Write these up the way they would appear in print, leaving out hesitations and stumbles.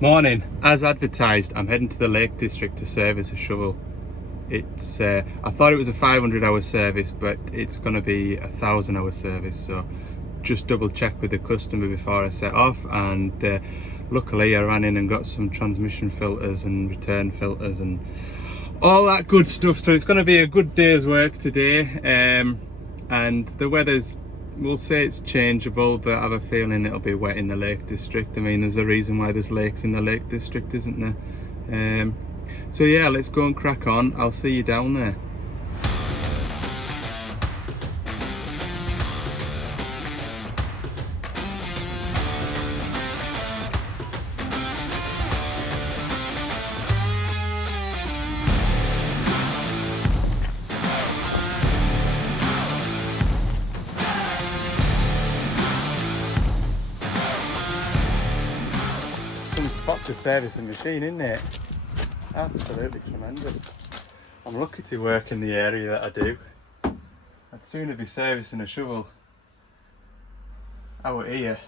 Morning. As advertised, I'm heading to the Lake District to service a shovel. It's I thought it was a 500-hour service, but it's going to be a 1,000-hour service. So just double check with the customer before I set off. And luckily, I ran in and got some transmission filters and return filters and all that good stuff. So it's going to be a good day's work today. And the weather's, we'll say it's changeable, but I have a feeling it'll be wet in the Lake District. I mean, there's a reason why there's lakes in the Lake District, isn't there? So yeah, let's go and crack on. I'll see you down there. Some spot to service a machine, isn't it? Absolutely tremendous. I'm lucky to work in the area that I do. I'd sooner be servicing a shovel out here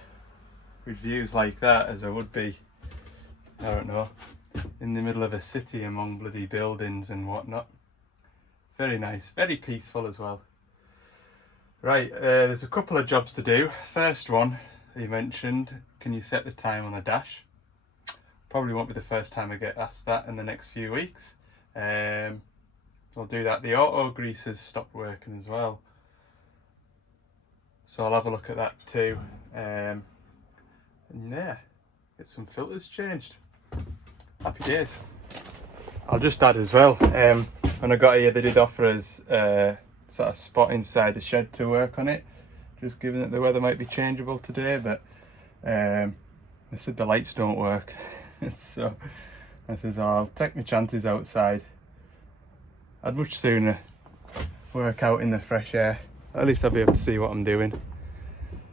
with views like that as I would be, I don't know, in the middle of a city among bloody buildings and whatnot. Very nice, very peaceful as well. Right, there's a couple of jobs to do. First one, he mentioned, can you set the time on a dash? Probably won't be the first time I get asked that in the next few weeks. I'll do that. The auto greaser's stopped working as well, so I'll have a look at that too. And yeah, get some filters changed. Happy days. I'll just add as well, when I got here they did offer us sort of spot inside the shed to work on it, just given that the weather might be changeable today, but they said the lights don't work. So I says, oh, I'll take my chances outside. I'd much sooner work out in the fresh air. At least I'll be able to see what I'm doing.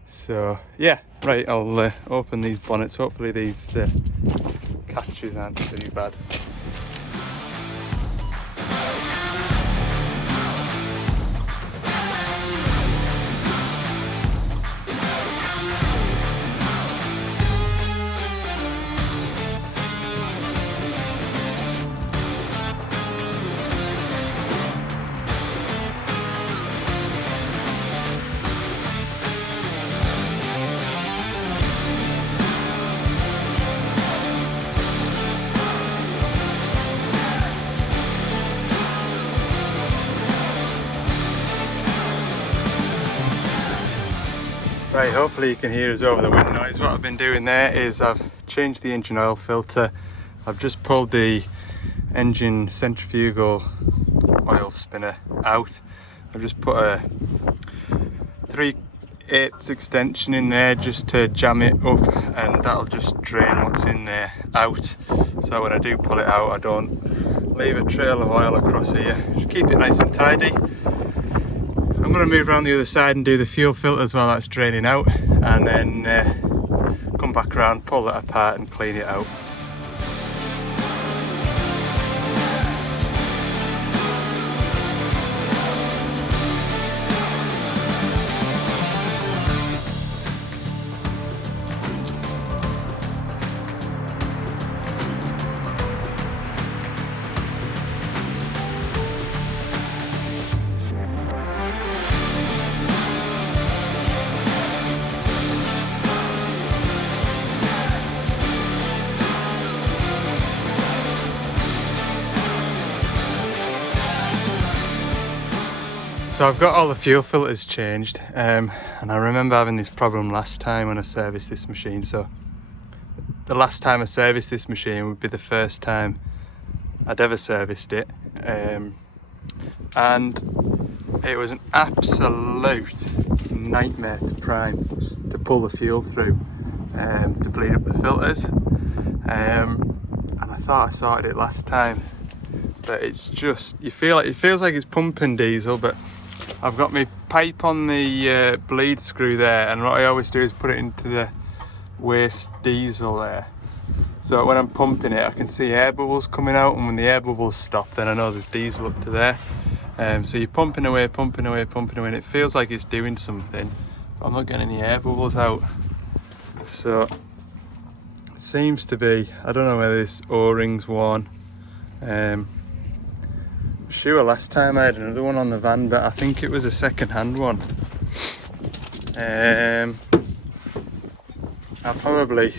So yeah, right, I'll open these bonnets. Hopefully these catches aren't too bad. Right, hopefully you can hear us over the wind noise. What I've been doing there is I've changed the engine oil filter. I've just pulled the engine centrifugal oil spinner out. I've just put a 3/8 extension in there just to jam it up, and that'll just drain what's in there out. So when I do pull it out, I don't leave a trail of oil across here. Just keep it nice and tidy. I'm going to move around the other side and do the fuel filters while that's draining out, and then come back around, pull that apart and clean it out. So I've got all the fuel filters changed, and I remember having this problem last time when I serviced this machine. So the last time I serviced this machine would be the first time I'd ever serviced it, and it was an absolute nightmare to prime, to pull the fuel through, to bleed up the filters, and I thought I sorted it last time, but it's just, it feels like it's pumping diesel, but I've got my pipe on the bleed screw there, and what I always do is put it into the waste diesel there. So when I'm pumping it, I can see air bubbles coming out, and when the air bubbles stop, then I know there's diesel up to there. So you're pumping away, and it feels like it's doing something, but I'm not getting any air bubbles out. So seems to be, I don't know whether this O-ring's worn. Sure, last time I had another one on the van, but I think it was a second-hand one. I'll probably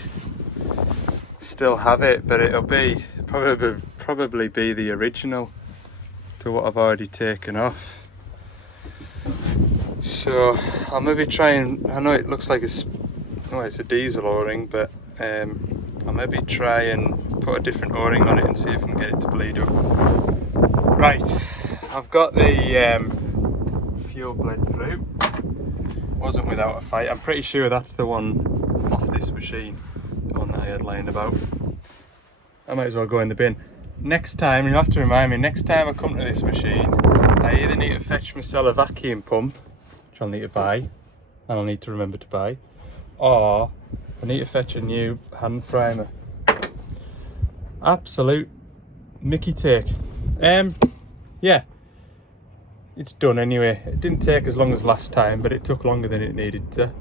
still have it, but it'll be probably be the original to what I've already taken off. So I'll maybe try and, I know it looks like it's a diesel O-ring, but I'll maybe try and put a different O-ring on it and see if I can get it to bleed up. Right, I've got the fuel bled through. Wasn't without a fight. I'm pretty sure that's the one off this machine, the one that I had lying about. I might as well go in the bin. Next time, you have to remind me, next time I come to this machine, I either need to fetch myself a vacuum pump, which I'll need to buy, and I'll need to remember to buy, or I need to fetch a new hand primer. Absolute Mickey take. Yeah, it's done anyway. It didn't take as long as last time, but it took longer than it needed to.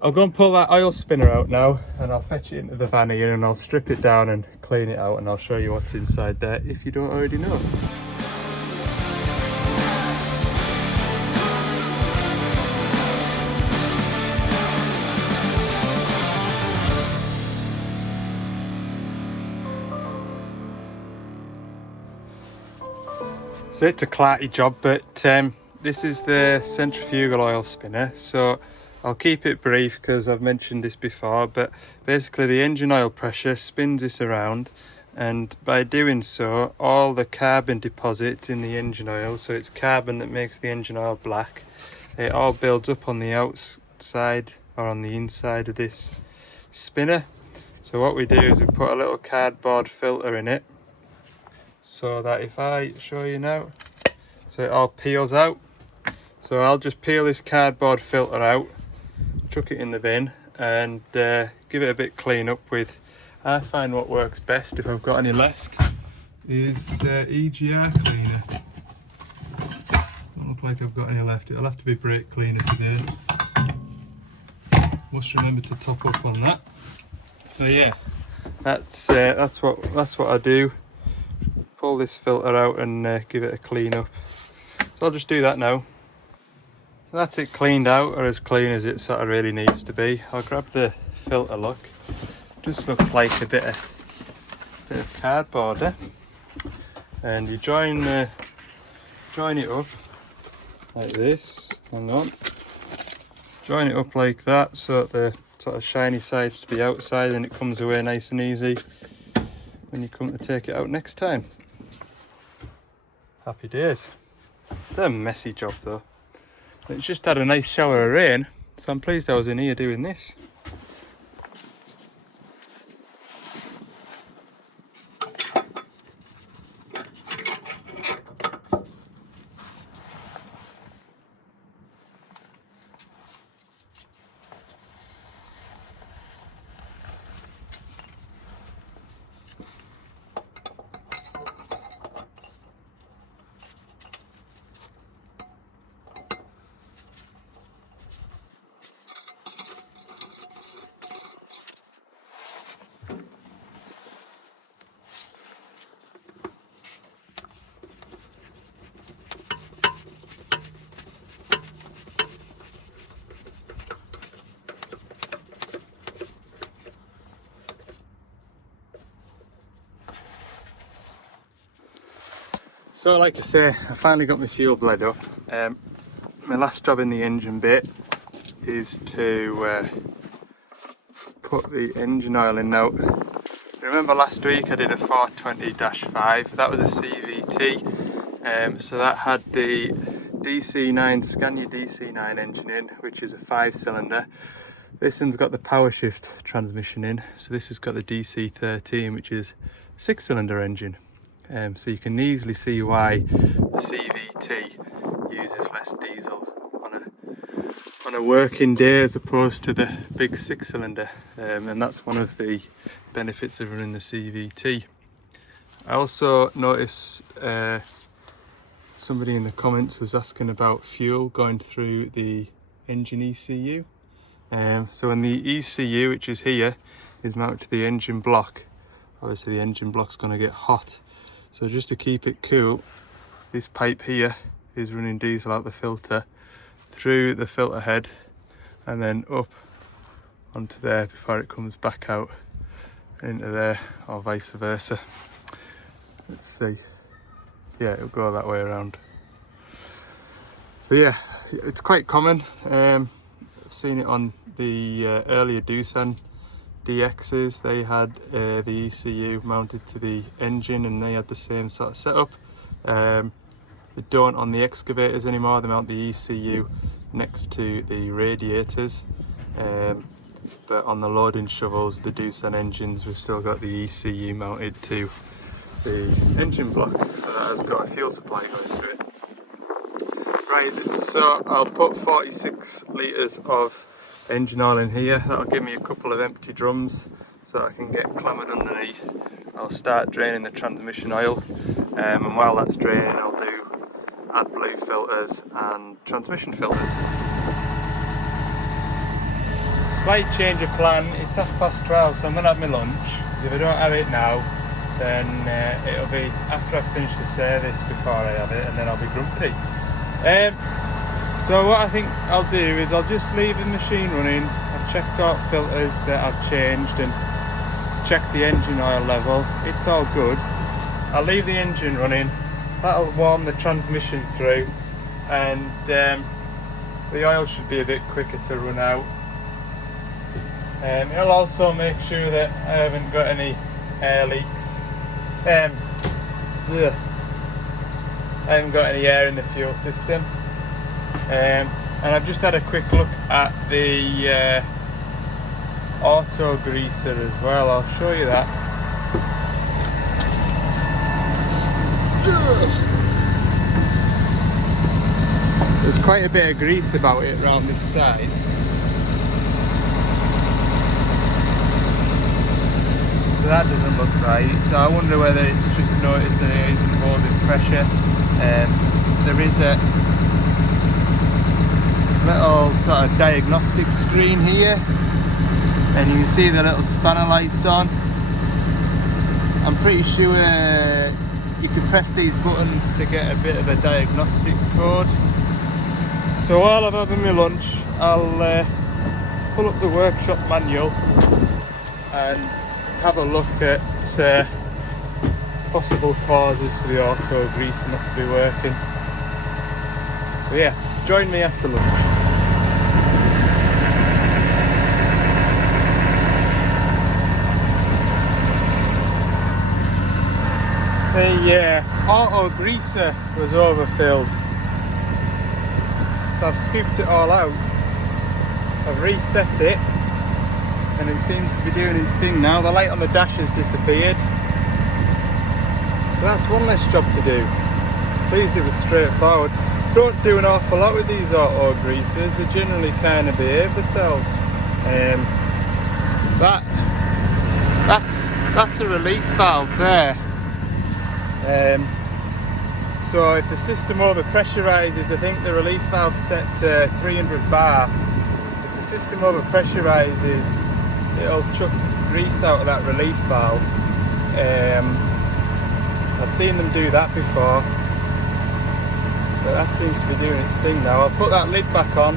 I'll go and pull that oil spinner out now, and I'll fetch it into the van here, and I'll strip it down and clean it out, and I'll show you what's inside there if you don't already know. So it's a clarty job, but this is the centrifugal oil spinner, so I'll keep it brief because I've mentioned this before, but basically the engine oil pressure spins this around, and by doing so all the carbon deposits in the engine oil, so it's carbon that makes the engine oil black, it all builds up on the outside or on the inside of this spinner. So what we do is we put a little cardboard filter in it, so that if I show you now, so it all peels out. So I'll just peel this cardboard filter out, chuck it in the bin, and give it a bit clean up with, I find what works best if I've got any left is EGR cleaner. Don't look like I've got any left. It'll have to be brake cleaner today. Must remember to top up on that. So yeah, that's what I do. Pull this filter out and give it a clean up. So I'll just do that now. That's it cleaned out, or as clean as it sort of really needs to be. I'll grab the filter lock. Just looks like a bit of cardboard, eh? And you join it up like this. Hang on. Join it up like that, so that the sort of shiny side's to the outside, and it comes away nice and easy when you come to take it out next time. Happy days. It's a messy job though. It's just had a nice shower of rain, so I'm pleased I was in here doing this. So like I say, I finally got my fuel bled up. My last job in the engine bit is to put the engine oil in now. Remember last week I did a 420-5, that was a CVT, so that had the DC9, Scania DC9 engine in, which is a 5-cylinder. This one's got the power shift transmission in, so this has got the DC13, which is 6-cylinder engine. So you can easily see why the CVT uses less diesel on a working day as opposed to the big 6-cylinder, and that's one of the benefits of running the CVT. I also noticed somebody in the comments was asking about fuel going through the engine ECU. So in the ECU, which is here, is mounted to the engine block. Obviously the engine block's going to get hot, so just to keep it cool, this pipe here is running diesel out the filter through the filter head and then up onto there before it comes back out into there, or vice versa. Let's see. Yeah, it'll go that way around. So yeah, it's quite common. I've seen it on the earlier Doosan DXs. They had the ECU mounted to the engine and they had the same sort of setup. They don't on the excavators anymore. They mount the ECU next to the radiators. But on the loading shovels, the Doosan engines, we've still got the ECU mounted to the engine block, so that has got a fuel supply going through it. Right, so I'll put 46 litres of engine oil in here. That'll give me a couple of empty drums so I can get clamoured underneath. I'll start draining the transmission oil, and while that's draining I'll do AdBlue filters and transmission filters. Slight change of plan. It's 12:30, so I'm going to have my lunch, because if I don't have it now then it'll be after I've finished the service before I have it, and then I'll be grumpy. So what I think I'll do is I'll just leave the machine running. I've checked out filters that I've changed and checked the engine oil level. It's all good. I'll leave the engine running. That'll warm the transmission through, and the oil should be a bit quicker to run out. It'll also make sure that I haven't got any air leaks. I haven't got any air in the fuel system. And I've just had a quick look at the auto greaser as well. I'll show you that. There's quite a bit of grease about it around this side. So that doesn't look right. So I wonder whether it's just noticed that it is involved in pressure. There is a little sort of diagnostic screen here, and you can see the little spanner lights on. I'm pretty sure you can press these buttons to get a bit of a diagnostic code. So while I'm having my lunch, I'll pull up the workshop manual and have a look at possible causes for the auto greaser not to be working. So yeah, join me after lunch. The auto greaser was overfilled, so I've scooped it all out. I've reset it and it seems to be doing its thing now. The light on the dash has disappeared, so that's one less job to do. Pleased it was straightforward. Don't do an awful lot with these auto greasers. They generally kind of behave themselves. That's a relief valve there. So if the system over pressurizes, I think the relief valve's set to 300 bar. If the system over pressurizes, it'll chuck grease out of that relief valve. I've seen them do that before, but that seems to be doing its thing now. I'll put that lid back on,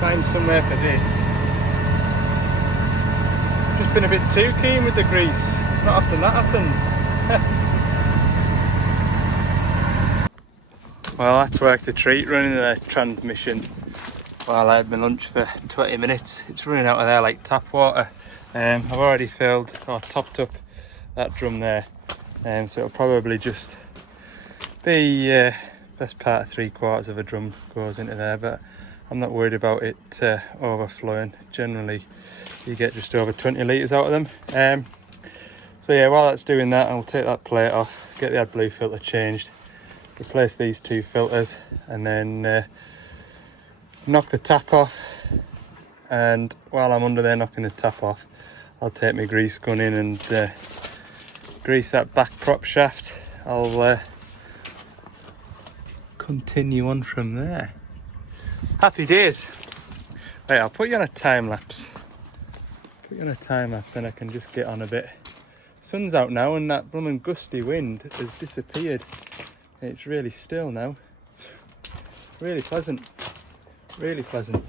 find somewhere for this. Just been a bit too keen with the grease. Not often that happens. Well, that's worked a treat, running the transmission while I had my lunch for 20 minutes. It's running out of there like tap water. I've already filled or topped up that drum there, so it'll probably just be best part of 3/4 of a drum goes into there, but I'm not worried about it overflowing. Generally you get just over 20 litres out of them. So yeah, while that's doing that, I'll take that plate off, get the AdBlue filter changed, replace these two filters, and then knock the tap off. And while I'm under there knocking the tap off, I'll take my grease gun in and grease that back prop shaft. I'll continue on from there. Happy days. Right, I'll put you on a time lapse. Quick on a time lapse and I can just get on a bit. Sun's out now and that blooming gusty wind has disappeared. It's really still now. It's really pleasant. Really pleasant.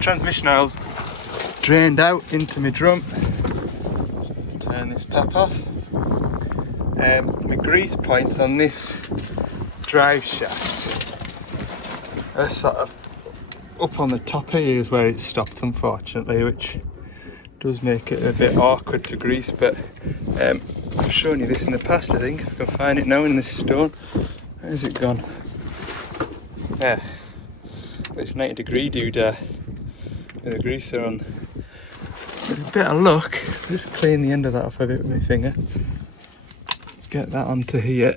Transmission oil's drained out into my drum. Turn this tap off. My grease points on this drive shaft are sort of up on the top here is where it stopped, unfortunately, which does make it a bit awkward to grease, but I've shown you this in the past, I think. I can find it now in this stone. Where's it gone? Yeah, it's 90-degree doodah with a greaser on. With a bit of luck, just clean the end of that off a bit with my finger. Get that onto here.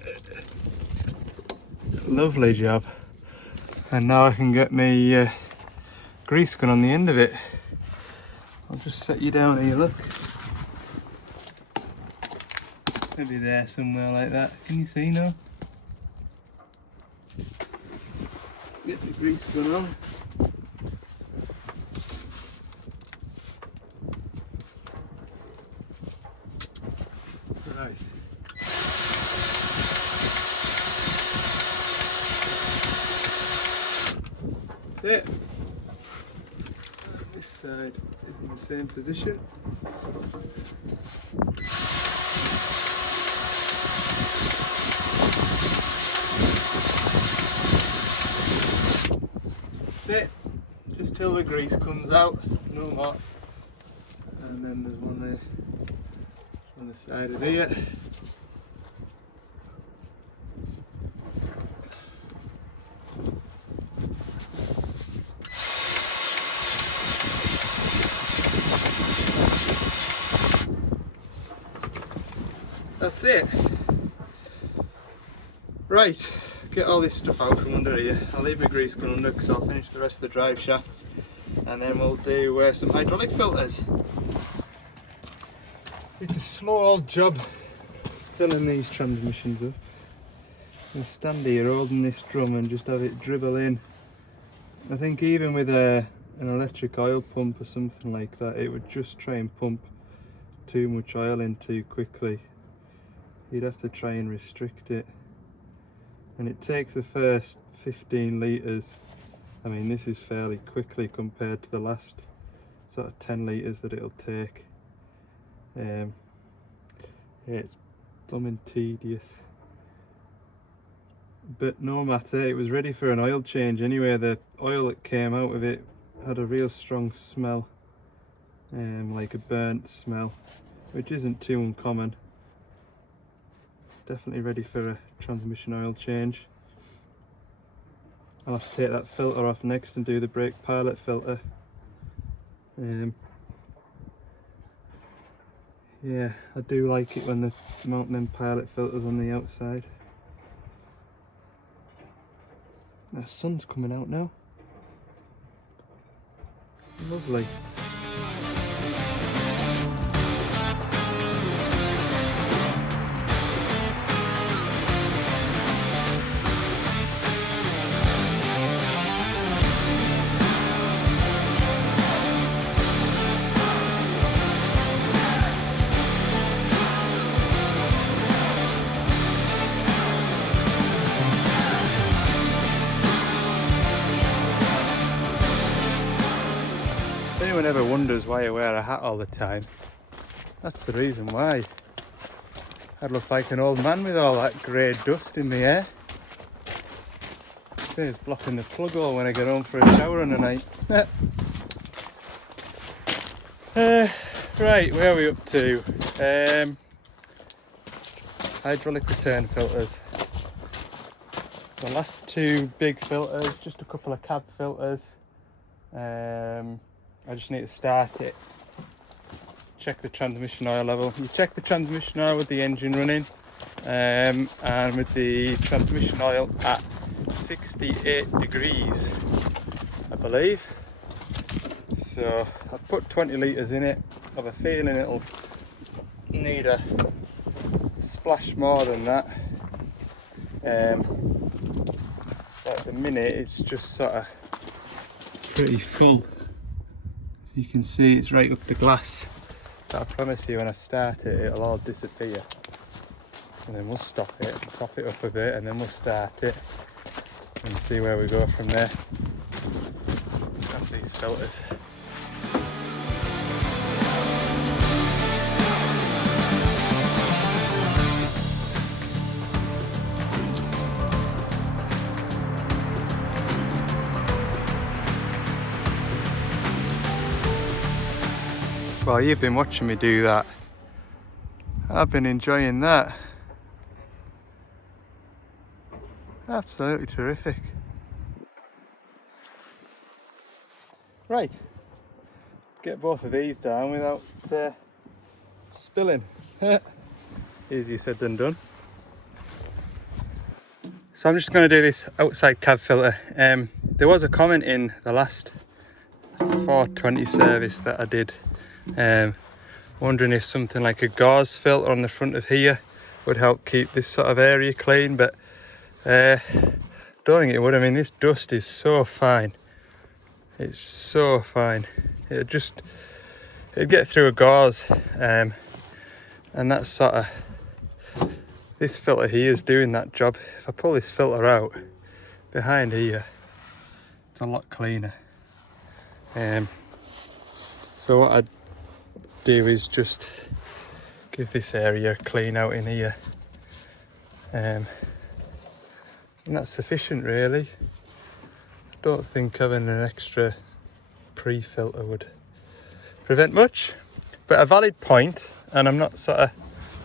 Lovely job. And now I can get my grease gun on the end of it. I'll just set you down here, look. Maybe there somewhere like that. Can you see now? Get the grease gun on. Right. That's it. This side is in the same position. That's it. Just till the grease comes out, no more. And then there's one there on the side of here. That's it. Right, get all this stuff out from under here. I'll leave my grease gun under because I'll finish the rest of the drive shafts and then we'll do some hydraulic filters. It's a slow old job filling these transmissions up. You stand here holding this drum and just have it dribble in. I think even with an electric oil pump or something like that, it would just try and pump too much oil in too quickly. You'd have to try and restrict it. And it takes the first 15 litres. I mean, this is fairly quickly compared to the last sort of 10 litres that it'll take. Yeah, it's blooming tedious. But no matter, it was ready for an oil change anyway. The oil that came out of it had a real strong smell, like a burnt smell, which isn't too uncommon. Definitely ready for a transmission oil change. I'll have to take that filter off next and do the brake pilot filter. Yeah, I do like it when they mount them pilot filters on the outside. The sun's coming out now. Lovely. If anyone ever wonders why I wear a hat all the time, that's the reason why. I'd look like an old man with all that grey dust in my hair. It's blocking the plug hole when I get home for a shower on a night. Right, where are we up to? Hydraulic return filters. The last two big filters, just a couple of cab filters. I just need to start it. Check the transmission oil level. You check the transmission oil with the engine running, and with the transmission oil at 68 degrees, I believe. So I put 20 litres in it. I have a feeling it'll need a splash more than that. But at the minute it's just sort of pretty full. You can see it's right up the glass. But I promise you when I start it, it'll all disappear. And then we'll stop it, top it up a bit, and then we'll start it and see where we go from there. That's these filters. Well, you've been watching me do that. I've been enjoying that. Absolutely terrific. Right, get both of these down without spilling. Easier said than done. So I'm just going to do this outside cab filter. There was a comment in the last 420 service that I did, wondering if something like a gauze filter on the front of here would help keep this sort of area clean, but don't think it would. I mean, this dust is so fine. It's so fine. It'd get through a gauze, and that's sort of, this filter here is doing that job. If I pull this filter out behind here, it's a lot cleaner. So what I'd do is just give this area a clean out in here, and that's sufficient really. I don't think having an extra pre-filter would prevent much, but a valid point, and I'm not sort of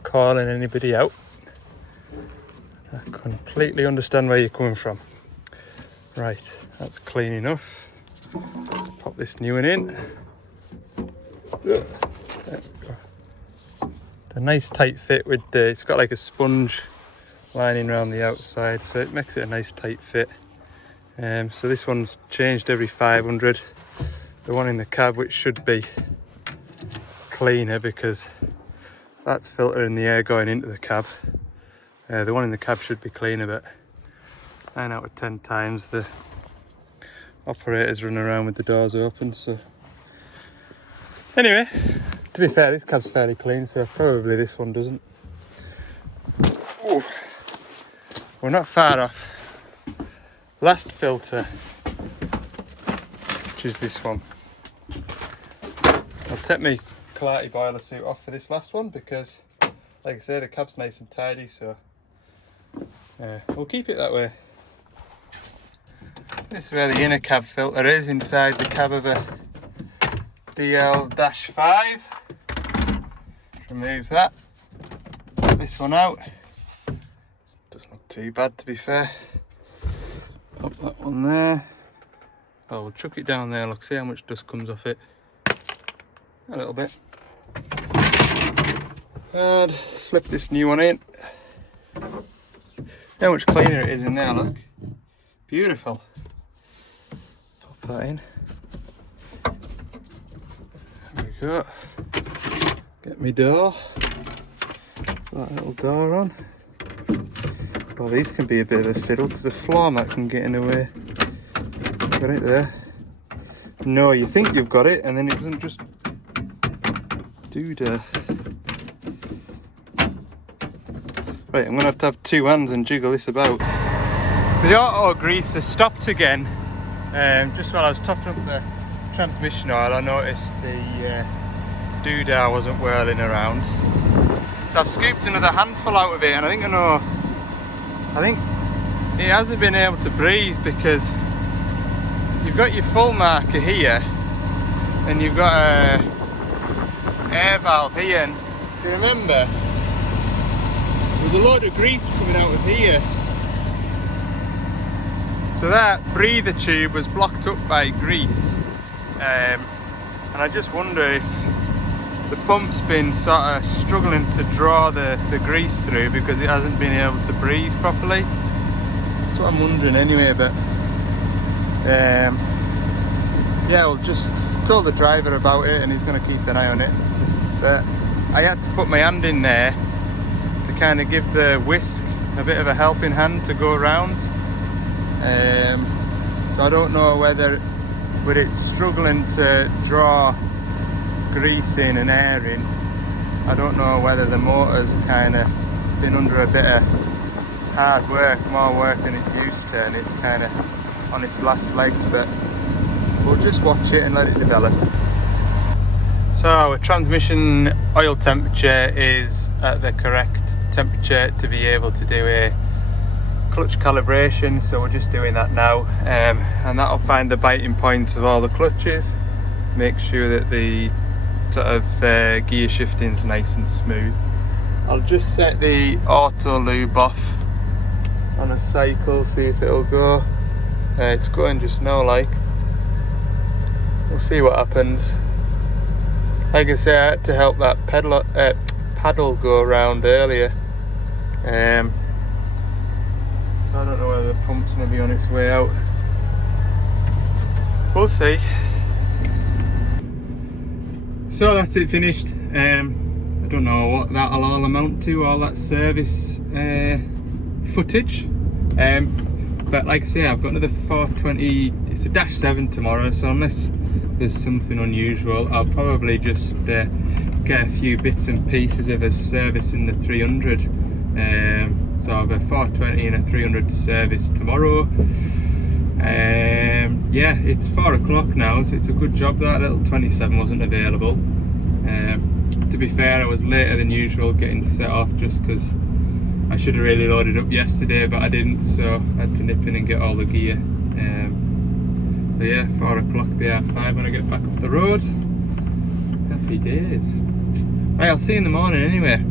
calling anybody out. I completely understand where you're coming from. Right, that's clean enough. Pop this new one in. There we go. It's a nice tight fit with it's got like a sponge lining around the outside, so it makes it a nice tight fit. So this one's changed every 500. The one in the cab, which should be cleaner because that's filtering the air going into the cab. The one in the cab should be cleaner, but 9 out of 10 times the operators run around with the doors open. So anyway, to be fair, this cab's fairly clean, so probably this one doesn't. Ooh. We're not far off. Last filter, which is this one. I'll take my Clarity boiler suit off for this last one because, like I said, the cab's nice and tidy, so we'll keep it that way. This is where the inner cab filter is, inside the cab of a DL-5. Remove that. This one out. Doesn't look too bad, to be fair. Pop that one there. Oh, we'll chuck it down there, look, see how much dust comes off it. A little bit. And slip this new one in. How much cleaner it is in there, look. Beautiful. Pop that in. There we go. Get my door. Put that little door on. Well, these can be a bit of a fiddle because the floor mat can get in the way. Got it there. No, you think you've got it and then it doesn't just do that. Right, I'm going to have 2 hands and jiggle this about. The auto greaser stopped again. Just while I was topping up the transmission oil, I noticed the doodah wasn't whirling around. So I've scooped another handful out of it, and I think it hasn't been able to breathe because you've got your full marker here and you've got a air valve here, and you remember there's a load of grease coming out of here, So that breather tube was blocked up by grease, and I just wonder if the pump's been sort of struggling to draw the grease through because it hasn't been able to breathe properly. That's what I'm wondering anyway, but yeah, we'll just told the driver about it and he's going to keep an eye on it. But I had to put my hand in there to kind of give the whisk a bit of a helping hand to go around. So I don't know whether with it struggling to draw grease in and air in, I don't know whether the motor's kind of been under a bit of hard work, more work than it's used to, and it's kind of on its last legs, but we'll just watch it and let it develop. So our transmission oil temperature is at the correct temperature to be able to do a clutch calibration, so we're just doing that now, and that'll find the biting points of all the clutches, make sure that the sort of gear shifting's nice and smooth. I'll just set the auto lube off on a cycle, see if it'll go. It's going just now, like. We'll see what happens. Like I say, I had to help that paddle go around earlier. So I don't know whether the pump's maybe on its way out. We'll see. So that's it finished. I don't know what that'll all amount to, all that service footage. But like I say, I've got another 420, it's a Dash 7 tomorrow, so unless there's something unusual, I'll probably just get a few bits and pieces of a service in the 300. So I have a 420 and a 300 to service tomorrow. Yeah, it's 4 o'clock now, so it's a good job that little 27 wasn't available. To be fair, I was later than usual getting set off just because I should have really loaded up yesterday, but I didn't, so I had to nip in and get all the gear. But yeah, 4 o'clock, be R5 when I get back up the road. Happy days. Right, I'll see you in the morning anyway.